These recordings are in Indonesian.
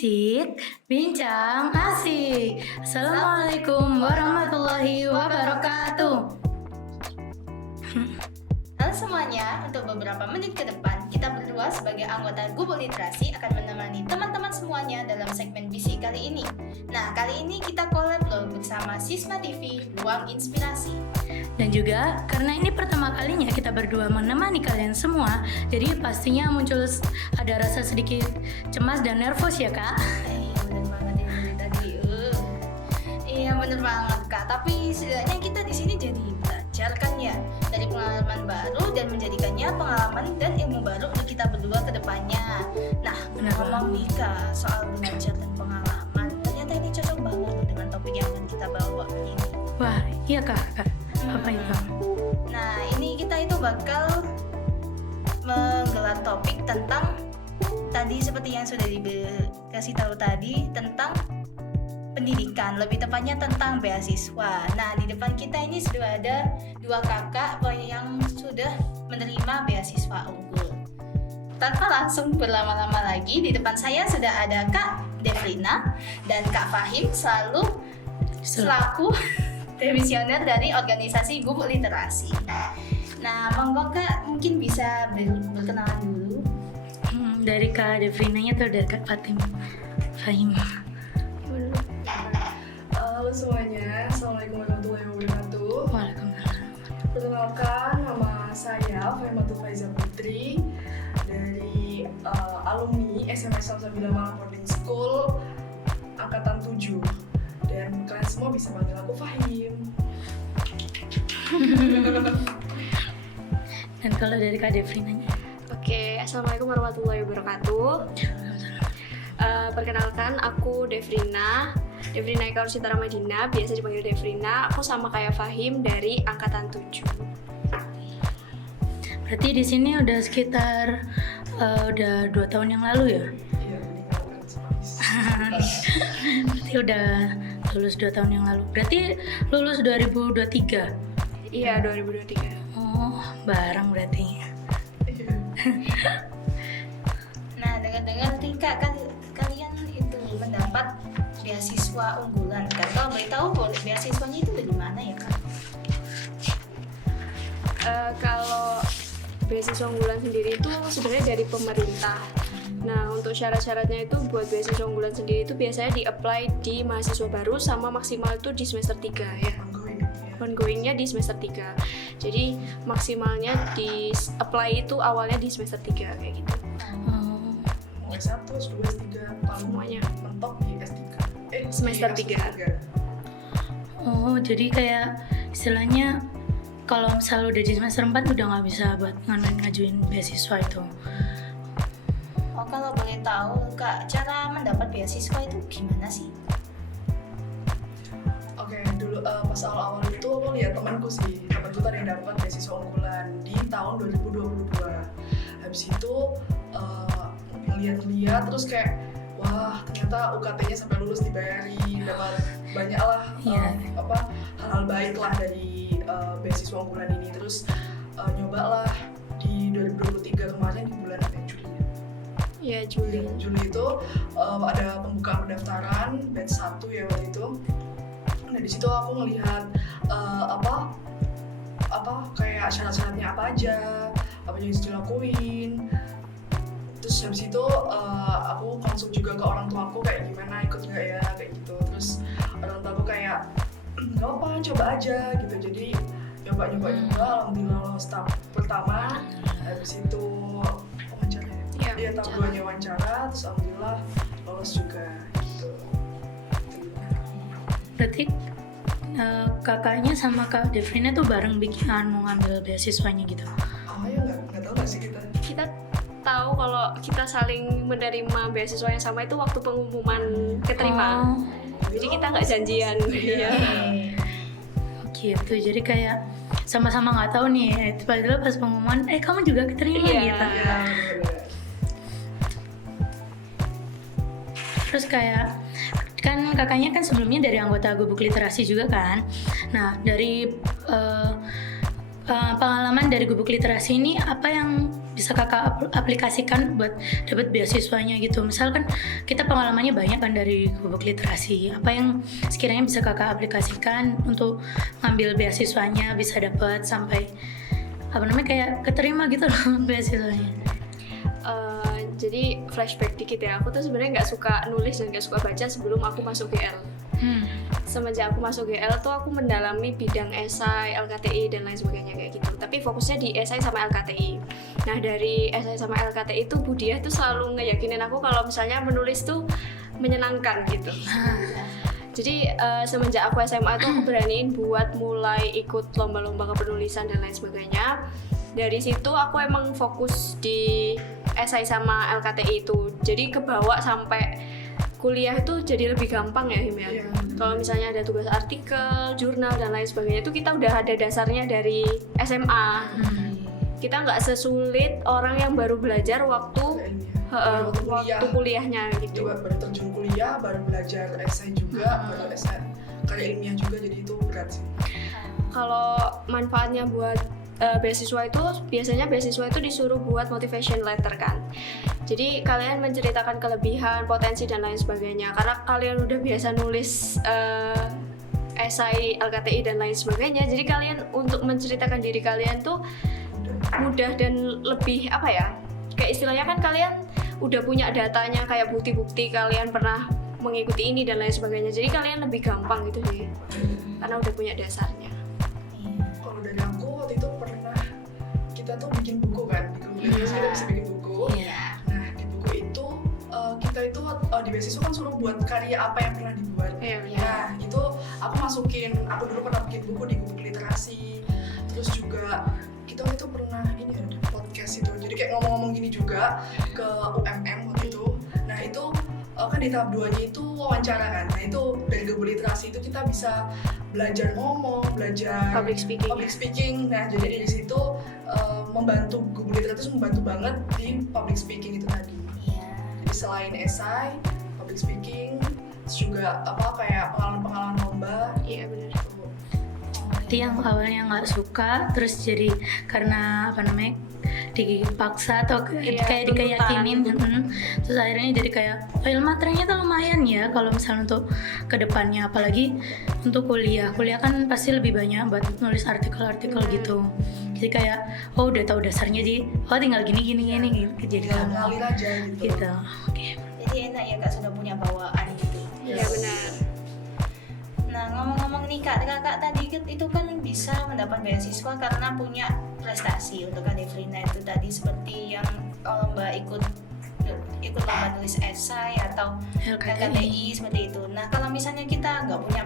Bisik, bincang asik. Assalamualaikum warahmatullahi wabarakatuh. Halo semuanya, untuk beberapa menit ke depan, kita berdua sebagai anggota Gubuk Literasi akan menemani teman-teman semuanya dalam segmen Bisik kali ini. Nah, kali ini kita collab loh bersama Sisma TV, Ruang Inspirasi. Dan juga karena ini pertama kalinya kita berdua menemani kalian semua, jadi pastinya muncul ada rasa sedikit cemas dan nervous ya kak. Iya bener banget ini dari tadi. Iya bener banget kak. Tapi setidaknya kita di sini jadi belajar kan ya dari pengalaman baru dan menjadikannya pengalaman dan ilmu baru untuk kita berdua ke depannya. Nah, Bener ngomong nih kak soal belajar dan pengalaman, ternyata ini cocok banget loh dengan topik yang akan kita bawa kali ini. Wah iya kak. Apa itu? Nah, ini kita itu bakal menggelar topik tentang tadi seperti yang sudah dikasih tahu tadi tentang pendidikan, lebih tepatnya tentang beasiswa. Nah, di depan kita ini sudah ada dua kakak yang sudah menerima beasiswa unggul. Tanpa langsung berlama-lama lagi, di depan saya sudah ada Kak Devlina dan Kak Fahim selaku demisioner dari organisasi Gubuk Literasi. Nah, monggo Kak mungkin bisa berkenalan dulu. Dari kak Devrinanya atau dari kak Fahim? Halo semuanya, Assalamualaikum warahmatullahi wabarakatuh. Waalaikumsalam. Perkenalkan, nama saya Fahimatul Faiza Putri dari alumni SMS Salsabila Malang Boarding School Angkatan 7. Dan kalian semua bisa panggil aku Fahim. Dan kalau dari kak Devrinanya? Oke, Assalamualaikum warahmatullahi wabarakatuh. Perkenalkan, aku Devrina Eka Ursita Ramadina, biasa dipanggil Devrina. Aku sama kayak Fahim dari Angkatan 7. Berarti di sini udah sekitar udah 2 tahun yang lalu ya? Iya, meninggalkan semais. Berarti udah lulus 2 tahun yang lalu. Berarti lulus 2023? Iya, 2023. Oh, bareng berarti. Nah, dengar-dengar nih Kak, kalian itu mendapat beasiswa unggulan kan? Kalau boleh tahu beasiswanya itu dari mana ya Kak? Kalau beasiswa unggulan sendiri itu sebenarnya dari pemerintah. Nah, untuk syarat-syaratnya itu buat beasiswa unggulan sendiri itu biasanya di-apply di mahasiswa baru sama maksimal itu di semester 3 ya. Ongoingnya di semester 3. Jadi maksimalnya di-apply itu awalnya di semester 3 kayak gitu. Mau S1, S2, S3, paling Semuanya. mentok di S3. Semester di 3. Oh, jadi kayak istilahnya kalau misalnya udah di semester 4 udah nggak bisa buat ngajuin beasiswa itu. Oh, kalau boleh tahu Kak, cara mendapat beasiswa itu gimana sih? Oke, dulu pas awal-awal itu aku lihat temanku tadi yang dapat beasiswa unggulan di tahun 2022. Habis itu ngeliat terus kayak wah ternyata UKT-nya sampai lulus dibayarin, dapat banyak lah hal-hal baik lah dari beasiswa unggulan ini. Terus nyobalah di 2023 kemarin di bulan Juli. Ya, Juli. Juli itu ada pembukaan pendaftaran batch 1 ya waktu itu. Nah di situ aku ngelihat kayak syarat-syaratnya apa aja, apa yang harus dilakuin. Terus habis itu aku konsult juga ke orang tua aku kayak gimana, ikut nggak ya kayak gitu. Terus orang tua aku kayak nggak apa, coba aja gitu. Jadi nyoba alhamdulillah lolos tahap pertama. Habis itu wawancara ya. Iya, tahap 2-nya wawancara, terus alhamdulillah lolos juga gitu. Berarti kakaknya sama kak Devrina tuh bareng mau ngambil beasiswanya gitu? Oh ya nggak tahu nggak sih kita. Kita tahu kalau kita saling menerima beasiswa yang sama itu waktu pengumuman keterima. Jadi kita nggak janjian. Iya. Gitu, jadi kayak sama-sama nggak tahu nih. Padahal pas pengumuman, kamu juga keterima gitu. Iya, benar. Terus kayak kan kakaknya kan sebelumnya dari anggota Gubuk Literasi juga kan. Nah dari pengalaman dari Gubuk Literasi ini apa yang bisa kakak aplikasikan buat dapat beasiswanya gitu? Misalkan kita pengalamannya banyak kan dari Gubuk Literasi, apa yang sekiranya bisa kakak aplikasikan untuk ngambil beasiswanya bisa dapat sampai kayak keterima gitu loh beasiswanya? Jadi flashback dikit ya, aku tuh sebenarnya nggak suka nulis dan nggak suka baca sebelum aku masuk GL. Semenjak aku masuk GL tuh aku mendalami bidang esai, LKTI dan lain sebagainya kayak gitu. Tapi fokusnya di esai sama LKTI. Nah dari esai sama LKTI itu Bu Diah tuh selalu ngeyakinin aku kalau misalnya menulis tuh menyenangkan gitu. Jadi semenjak aku SMA tuh aku beraniin buat mulai ikut lomba-lomba kepenulisan dan lain sebagainya. Dari situ aku emang fokus di esai sama LKTI itu. Jadi kebawa sampai kuliah itu jadi lebih gampang ya Him ya. Iya. Kalau misalnya ada tugas artikel, jurnal dan lain sebagainya itu kita udah ada dasarnya dari SMA. Kita nggak sesulit orang yang baru belajar waktu waktu kuliahnya gitu. Baru terjun kuliah, baru belajar esai juga, baru esai karya ilmiah juga, jadi itu berat sih. Kalau manfaatnya buat beasiswa itu biasanya beasiswa itu disuruh buat motivation letter kan. Jadi kalian menceritakan kelebihan, potensi dan lain sebagainya. Karena kalian udah biasa nulis esai, LKTI dan lain sebagainya. Jadi kalian untuk menceritakan diri kalian tuh mudah dan lebih apa ya? Kayak istilahnya kan kalian udah punya datanya, kayak bukti-bukti kalian pernah mengikuti ini dan lain sebagainya. Jadi kalian lebih gampang gitu sih. Karena udah punya dasarnya. Kalau dari aku waktu itu pernah kita tuh bikin buku kan, di komunitas kita bisa bikin buku. Nah di buku itu kita itu di beasiswa kan suruh buat karya apa yang pernah dibuat. Nah itu aku dulu pernah bikin buku di Gubuk Literasi. Terus juga kita waktu itu pernah ini ada podcast itu, jadi kayak ngomong-ngomong gini juga ke UMM waktu itu. Nah itu kan di tahap 2-nya itu wawancara kan. Nah itu dari Gubuk Literasi itu kita bisa belajar ngomong, belajar Public speaking. Nah jadi dari situ membantu Gubuk Literasi itu membantu banget di public speaking itu tadi. Jadi selain esai, public speaking, terus juga kayak pengalaman lomba. Iya benar. Berarti yang awalnya nggak suka terus jadi karena dipaksa atau kayak dikeyakinin, terus akhirnya jadi kayak ilmu ternyata lumayan ya kalau misalnya untuk kedepannya, apalagi untuk kuliah kan pasti lebih banyak buat nulis artikel-artikel gitu. Jadi kayak udah tahu dasarnya, jadi tinggal gini jadi gampang ngalir aja gitu. Oke. Jadi enak ya Kak, sudah punya bawaan gitu. Iya benar. Nah ngomong-ngomong nih Kak, kakak tadi itu kan bisa mendapat beasiswa karena punya prestasi. Untuk Kak Devlina itu tadi seperti yang lomba ikut lomba tulis esai atau LKTI seperti itu. Nah kalau misalnya kita nggak punya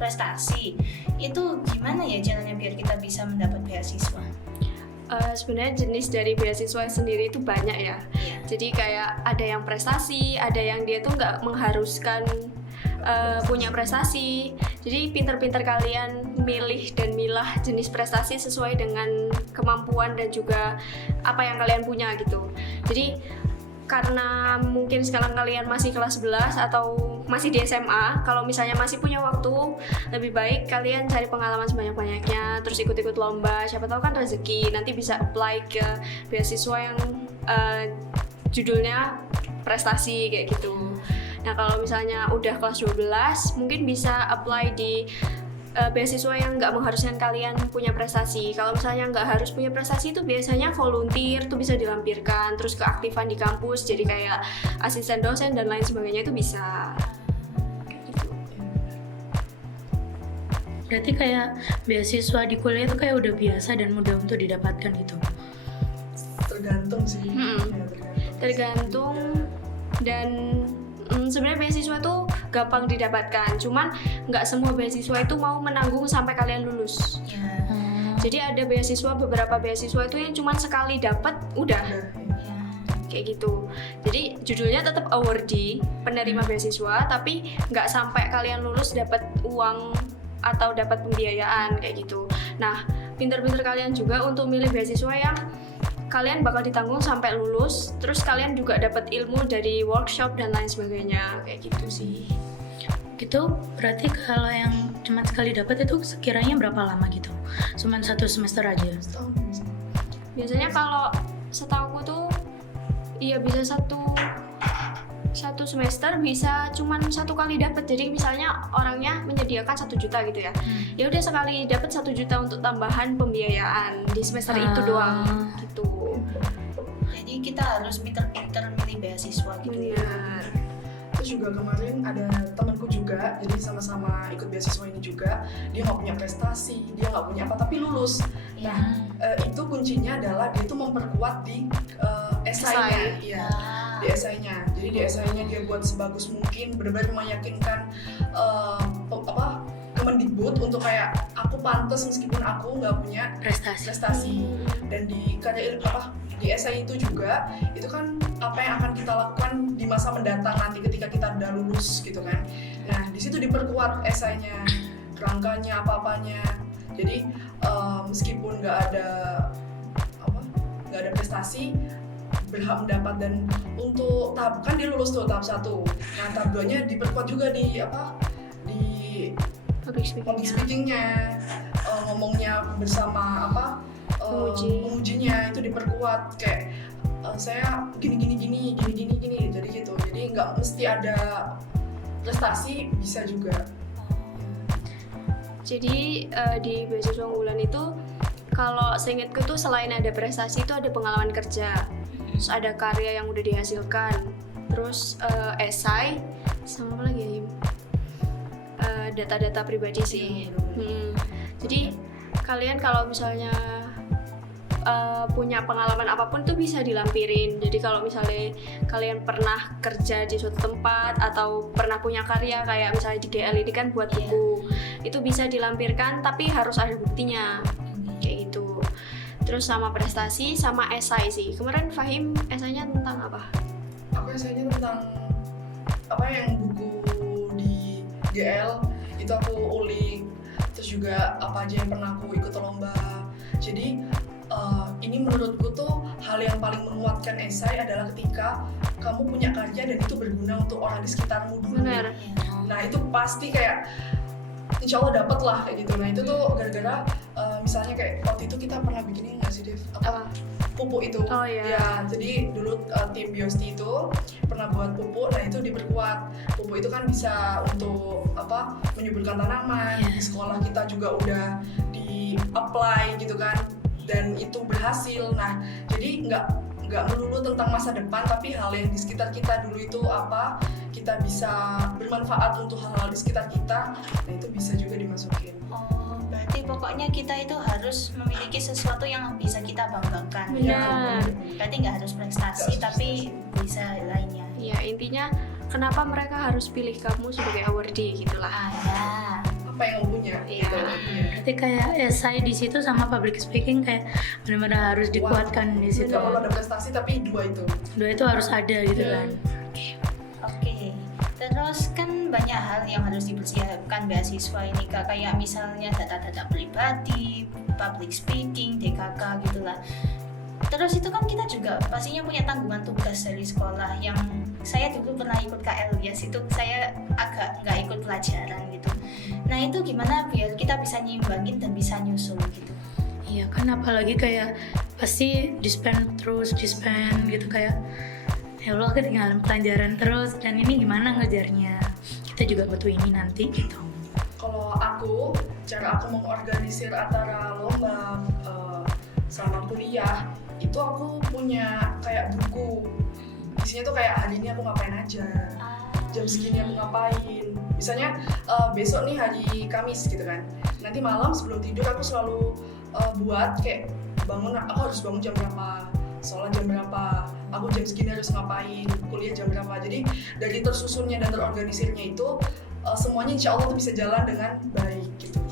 prestasi, itu gimana ya caranya biar kita bisa mendapat beasiswa? Sebenarnya jenis dari beasiswa sendiri itu banyak ya. Jadi kayak ada yang prestasi, ada yang dia tuh nggak mengharuskan punya prestasi. Jadi pinter-pinter kalian milih dan milah jenis prestasi sesuai dengan kemampuan dan juga apa yang kalian punya gitu. Jadi karena mungkin sekarang kalian masih kelas 11 atau masih di SMA, kalau misalnya masih punya waktu, lebih baik kalian cari pengalaman sebanyak-banyaknya, terus ikut-ikut lomba, siapa tahu kan rezeki, nanti bisa apply ke beasiswa yang judulnya prestasi kayak gitu. Nah kalau misalnya udah kelas 12, mungkin bisa apply di beasiswa yang nggak mengharuskan kalian punya prestasi. Kalau misalnya nggak harus punya prestasi itu biasanya volunteer tuh bisa dilampirkan, terus keaktifan di kampus jadi kayak asisten dosen dan lain sebagainya itu bisa. Berarti kayak beasiswa di kuliah itu kayak udah biasa dan mudah untuk didapatkan gitu. Tergantung sih. Tergantung dan sebenarnya beasiswa tuh gampang didapatkan, cuman nggak semua beasiswa itu mau menanggung sampai kalian lulus. Jadi ada beberapa beasiswa itu yang cuman sekali dapat udah kayak gitu. Jadi judulnya tetap awardee, penerima beasiswa, tapi nggak sampai kalian lulus dapat uang atau dapat pembiayaan kayak gitu. Nah, pinter-pinter kalian juga untuk milih beasiswa yang kalian bakal ditanggung sampai lulus, terus kalian juga dapat ilmu dari workshop dan lain sebagainya kayak gitu sih. Gitu berarti kalau yang cuma sekali dapat itu sekiranya berapa lama gitu? Cuman 1 semester aja? Biasanya kalau setahuku tuh iya bisa satu semester bisa cuman 1 kali dapat. Jadi misalnya orangnya menyediakan 1 juta gitu ya, ya udah sekali dapat 1 juta untuk tambahan pembiayaan di semester itu doang gitu. Jadi kita harus pinter-pinter milih beasiswa gitu ya. Benar. Terus juga kemarin ada temanku juga, jadi sama-sama ikut beasiswa ini juga. Dia nggak punya prestasi, dia nggak punya apa, tapi lulus. Ya. Itu kuncinya adalah dia tuh memperkuat di esainya. Iya. Di esainya. Jadi di esainya dia buat sebagus mungkin, benar-benar meyakinkan Kemendikbud untuk kayak aku pantas meskipun aku nggak punya prestasi. Dan di karya di esai itu juga itu kan apa yang akan kita lakukan di masa mendatang nanti ketika kita udah lulus gitu kan. Nah di situ diperkuat esainya, kerangkanya, apa-apanya. Jadi meskipun nggak ada prestasi, berhak mendapat. Dan untuk tahap, kan dia lulus tuh tahap 1. Nah tahap 2-nya diperkuat juga di public speakingnya, ngomongnya bersama pengujinya itu diperkuat kayak saya gini. Jadi gitu. Jadi nggak mesti ada prestasi, bisa juga. Jadi di beasiswa unggulan itu kalau seingatku tuh selain ada prestasi itu ada pengalaman kerja, terus ada karya yang udah dihasilkan, terus esai, sama apa lagi ya Him? Data-data pribadi sih. Jadi kalian kalau misalnya punya pengalaman apapun tuh bisa dilampirin. Jadi kalau misalnya kalian pernah kerja di suatu tempat atau pernah punya karya kayak misalnya di GL ini kan buat buku, itu bisa dilampirkan tapi harus ada buktinya kayak gitu. Terus sama prestasi sama esai sih. Kemarin Fahim esainya tentang apa? Aku esainya tentang yang buku di GL itu aku ulik, terus juga apa aja yang pernah aku ikut lomba. Jadi ini menurutku tuh hal yang paling menguatkan esai adalah ketika kamu punya karya dan itu berguna untuk orang di sekitarmu dulu. Benar. Nah itu pasti kayak insya Allah dapet lah kayak gitu. Nah itu tuh gara-gara misalnya kayak waktu itu kita pernah bikin nggak sih Dev? Pupuk itu. Oh iya. Ya, jadi dulu tim Biosti itu pernah buat pupuk, nah itu diperkuat. Pupuk itu kan bisa untuk menyuburkan tanaman. Di sekolah kita juga udah di-apply gitu kan, dan itu berhasil. Nah, jadi nggak melulu tentang masa depan, tapi hal yang di sekitar kita dulu itu kita bisa bermanfaat untuk hal-hal di sekitar kita. Nah, itu bisa juga dimasukin. Berarti pokoknya kita itu harus memiliki sesuatu yang bisa kita banggakan. Benar. Berarti nggak harus prestasi, tapi bisa lainnya. Ya intinya kenapa mereka harus pilih kamu sebagai awardee gitulah. Apa yang kamu punya? Iya. Berarti kayak esai di situ sama public speaking kayak benar-benar harus dikuatkan di situ. Nggak perlu ada prestasi, tapi dua itu harus ada gitu kan. Oke. Terus kan banyak hal yang harus dipersiapkan beasiswa ini Kak, kayak misalnya data-data pribadi, public speaking, DKK gitulah. Terus itu kan kita juga pastinya punya tanggungan tugas dari sekolah. Yang saya dulu pernah ikut KLIAS itu saya agak nggak ikut pelajaran gitu. Nah itu gimana biar kita bisa nyimbangin dan bisa nyusul gitu? Iya kan, apalagi kayak pasti dispen gitu kayak ya Allah ketinggalan pelajaran terus, dan ini gimana ngejarnya, kita juga butuh ini nanti gitu. Kalau cara aku mengorganisir antara lomba sama kuliah itu aku punya kayak buku, isinya tuh kayak hari ini aku ngapain aja, jam segini aku ngapain. Misalnya besok nih hari Kamis gitu kan, nanti malam sebelum tidur aku selalu buat kayak aku harus bangun jam berapa, sholat jam berapa, aku jam segini harus ngapain, kuliah jam berapa. Jadi dari tersusunnya dan terorganisirnya itu semuanya insya Allah tuh bisa jalan dengan baik gitu.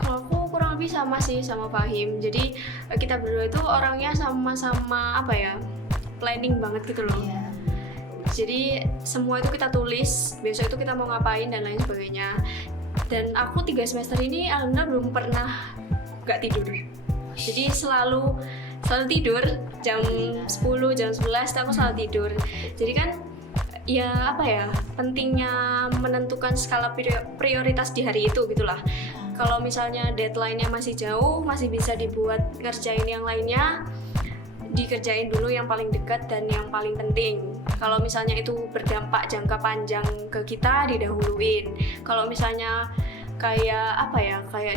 Kalau aku kurang lebih sama sih sama Fahim. Jadi kita berdua itu orangnya sama-sama planning banget gitu loh. Jadi semua itu kita tulis, besok itu kita mau ngapain dan lain sebagainya. Dan aku 3 semester ini alhamdulillah belum pernah gak tidur. Jadi selalu tidur jam 10, jam 11 aku selalu tidur. Jadi kan pentingnya menentukan skala prioritas di hari itu gitulah. Kalau misalnya deadline-nya masih jauh, masih bisa dibuat ngerjain yang lainnya, dikerjain dulu yang paling dekat dan yang paling penting. Kalau misalnya itu berdampak jangka panjang ke kita, didahuluin. Kalau misalnya kayak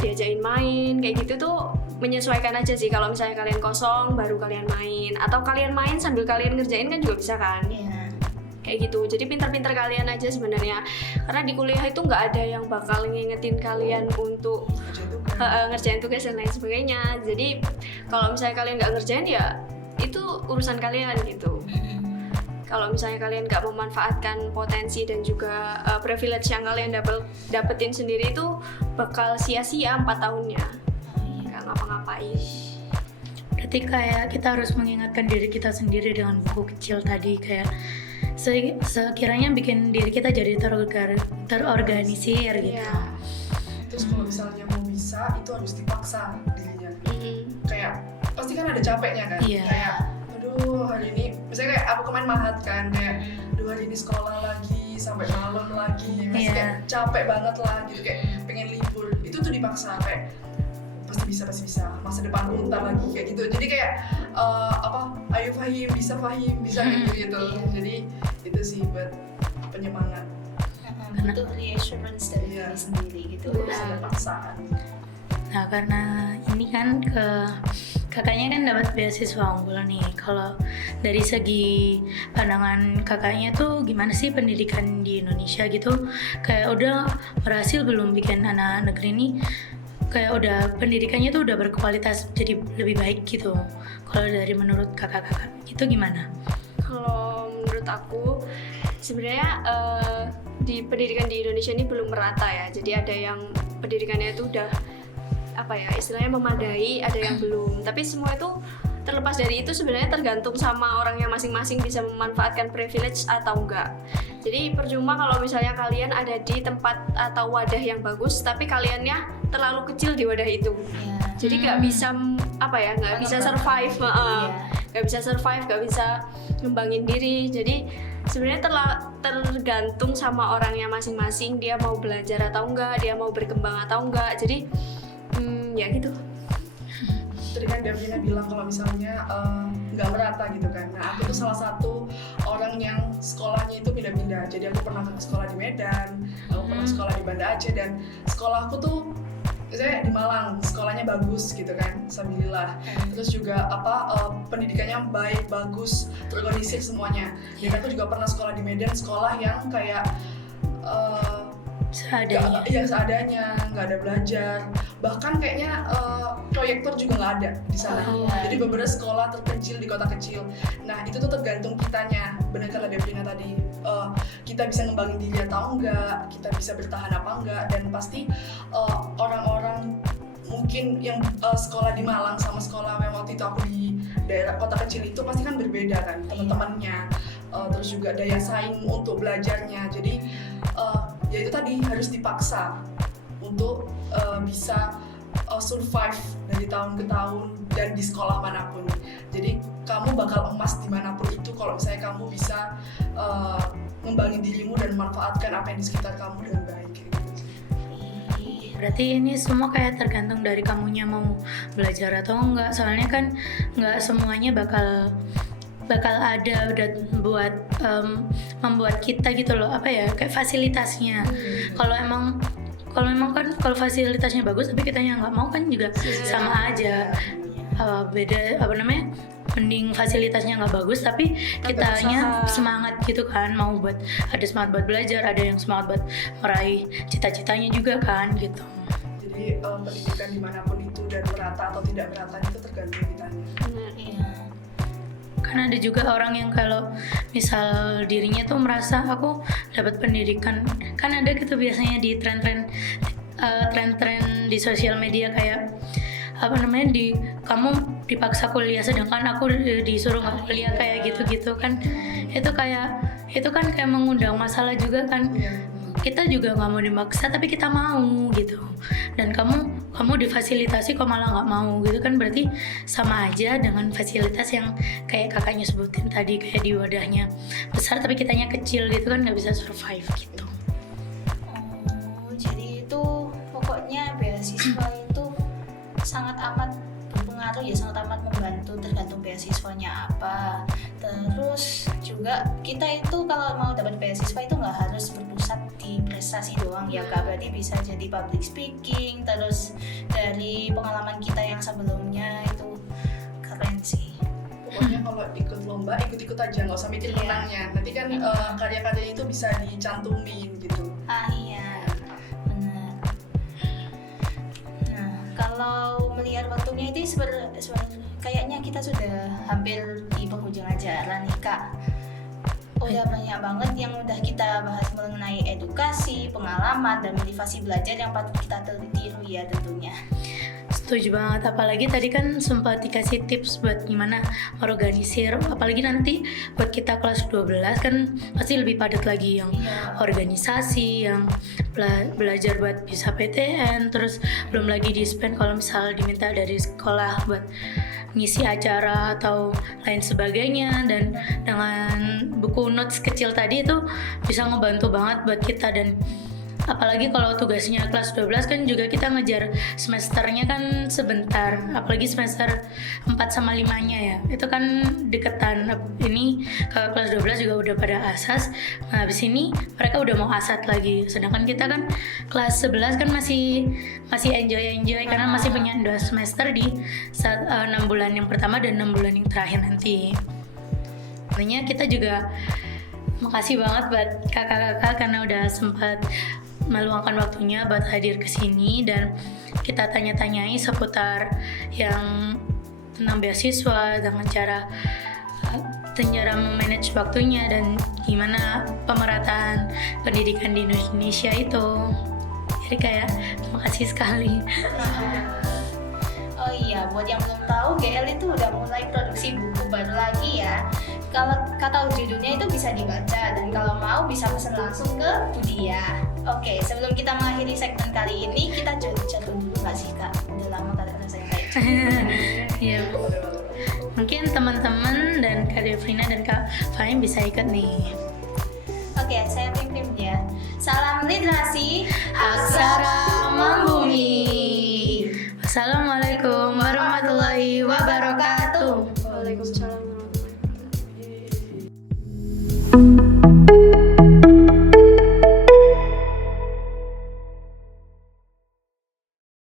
diajain main kayak gitu tuh menyesuaikan aja sih. Kalau misalnya kalian kosong baru kalian main, atau kalian main sambil kalian ngerjain kan juga bisa kan. Iya. Kayak gitu. Jadi pintar-pintar kalian aja sebenarnya. Karena di kuliah itu nggak ada yang bakal ngingetin kalian untuk ngerjain tugas dan lain sebagainya. Jadi kalau misalnya kalian nggak ngerjain ya itu urusan kalian gitu. Kalau misalnya kalian nggak memanfaatkan potensi dan juga privilege yang kalian dapetin sendiri itu bakal sia-sia 4 tahunnya. Nggak ngapa-ngapain. Berarti kayak kita harus mengingatkan diri kita sendiri dengan buku kecil tadi, kayak sekiranya bikin diri kita jadi terorganisir gitu. Iya. Terus kalau misalnya mau bisa itu harus dipaksa dirinya. Kayak pasti kan ada capeknya kan. Iya. Kayak aduh hari ini misalnya kayak aku kemarin mahat kan, kayak aduh hari ini sekolah lagi sampai malam lagi, masih kayak capek banget lah gitu, kayak pengen libur. Itu tuh dipaksa, kayak pasti bisa masa depanku ntar lagi kayak gitu. Jadi kayak ayo Fahim bisa gitu. Jadi itu sih buat penyemangat. Untuk reassurance dari diri sendiri gitu. Terus ada paksaan. Nah karena ini kan kakaknya kan dapat beasiswa unggul nih. Kalau dari segi pandangan kakaknya tuh gimana sih pendidikan di Indonesia gitu? Kayak udah berhasil belum bikin anak negeri ini kayak udah pendidikannya tuh udah berkualitas jadi lebih baik gitu. Kalau dari menurut kakak-kakak itu gimana? Kalau menurut aku sebenarnya di pendidikan di Indonesia ini belum merata ya. Jadi ada yang pendidikannya itu udah istilahnya memadai, ada yang belum. Tapi semua itu terlepas dari itu sebenarnya tergantung sama orang yang masing-masing bisa memanfaatkan privilege atau enggak. Jadi percuma kalau misalnya kalian ada di tempat atau wadah yang bagus tapi kaliannya terlalu kecil di wadah itu. Jadi nggak bisa nggak bisa survive, nggak bisa survive, nggak bisa ngembangin diri. Jadi sebenarnya tergantung sama orangnya masing-masing, dia mau belajar atau enggak, dia mau berkembang atau enggak. Jadi ya gitu. Tadi kan Davina bilang kalau misalnya nggak merata gitu kan. Nah aku tuh salah satu orang yang sekolahnya itu pindah-pindah. Jadi aku pernah sekolah di Medan, aku pernah sekolah di Banda Aceh, dan sekolahku tuh saya di Malang, sekolahnya bagus gitu kan, alhamdulillah. Terus juga pendidikannya baik, bagus, terorganisir semuanya. Dan aku juga pernah sekolah di Medan, sekolah yang kayak seadanya, nggak ada belajar, bahkan kayaknya proyektor juga nggak ada di sana. Jadi beberapa sekolah terpencil di kota kecil. Nah itu tuh tergantung kitanya, benar kata Devina tadi, kita bisa ngembangin diri atau enggak, kita bisa bertahan apa enggak. Dan pasti orang-orang mungkin yang sekolah di Malang sama sekolah yang waktu itu aku di daerah kota kecil itu pasti kan berbeda kan teman-temannya, terus juga daya saing untuk belajarnya. Jadi ya itu tadi harus dipaksa untuk bisa survive dari tahun ke tahun dan di sekolah manapun. Jadi kamu bakal emas dimanapun itu kalau misalnya kamu bisa ngembangin dirimu dan memanfaatkan apa yang di sekitar kamu dengan baik. Berarti ini semua kayak tergantung dari kamunya mau belajar atau enggak. Soalnya kan enggak semuanya bakal ada udah buat membuat kita gitu loh, kayak fasilitasnya. Kalau memang kan kalau fasilitasnya bagus tapi kitanya nggak mau kan juga sama aja. Beda mending fasilitasnya nggak bagus tapi kitanya semangat gitu kan, mau ada semangat buat belajar, ada yang semangat buat meraih cita-citanya juga kan gitu. Jadi pendidikan dimanapun itu dan merata atau tidak merata itu tergantung kitanya. Kan ada juga orang yang kalau misal dirinya tuh merasa aku dapat pendidikan, kan ada gitu biasanya di tren-tren di sosial media kayak kamu dipaksa kuliah sedangkan aku disuruh nggak kuliah kayak gitu kan. Itu kan kayak mengundang masalah juga kan. Kita juga nggak mau dimaksa tapi kita mau gitu, dan kamu difasilitasi kok malah nggak mau gitu kan. Berarti sama aja dengan fasilitas yang kayak kakaknya sebutin tadi, kayak di wadahnya besar tapi kitanya kecil gitu kan, nggak bisa survive gitu. Jadi itu pokoknya beasiswa itu sangat amat berpengaruh berpengaruh ya, sangat amat membantu, tergantung beasiswanya apa. Terus juga kita itu kalau mau dapat beasiswa itu nggak harus berpusat di prestasi doang ya Kak, berarti bisa jadi public speaking, terus dari pengalaman kita yang sebelumnya itu keren sih. Pokoknya kalau ikut lomba ikut-ikut aja, nggak usah mikir Iya. menangnya. Nanti kan karya-karyanya itu bisa dicantumin gitu. Iya, benar. Nah, kalau melihat waktunya itu kayaknya kita sudah hampir di penghujung acara nih Kak. Udah banyak banget yang udah kita bahas mengenai edukasi, pengalaman, dan motivasi belajar yang patut kita tiru ya tentunya. Setuju banget, apalagi tadi kan sempat dikasih tips buat gimana organisir, apalagi nanti buat kita kelas 12 kan pasti lebih padat lagi yang Iya. organisasi, yang belajar buat bisa PTN, terus belum lagi di-spend kalau misal diminta dari sekolah buat ngisi acara atau lain sebagainya. Dan dengan buku notes kecil tadi itu bisa ngebantu banget buat kita. Dan apalagi kalau tugasnya kelas 12 kan juga kita ngejar semesternya kan sebentar, apalagi semester 4 sama 5-nya ya, itu kan deketan. Ini kalau kelas 12 juga udah pada asas, nah habis ini mereka udah mau asat lagi, sedangkan kita kan kelas 11 kan masih enjoy karena masih punya 2 semester di 6 bulan yang pertama dan 6 bulan yang terakhir nanti. Makanya kita juga makasih banget buat kakak-kakak karena udah sempat meluangkan waktunya buat hadir ke sini dan kita tanya-tanyai seputar yang tentang beasiswa, dengan cara memanage waktunya dan gimana pemerataan pendidikan di Indonesia itu. Jadi kayak terima kasih sekali. Oh iya, buat yang belum tahu, GL itu udah mulai produksi buku baru lagi ya. Kalau tahu judulnya itu bisa dibaca, dan kalau mau bisa pesan langsung ke Budia. Oke, sebelum kita mengakhiri segmen kali ini, kita jatuh dulu nggak sih Kak? Udah lama kalian saya kayak Iya. Mungkin teman-teman dan Kak Devina dan Kak Fahim bisa ikut nih. Oke, saya Pim ya. Salam literasi, Aksara membumi. Assalamualaikum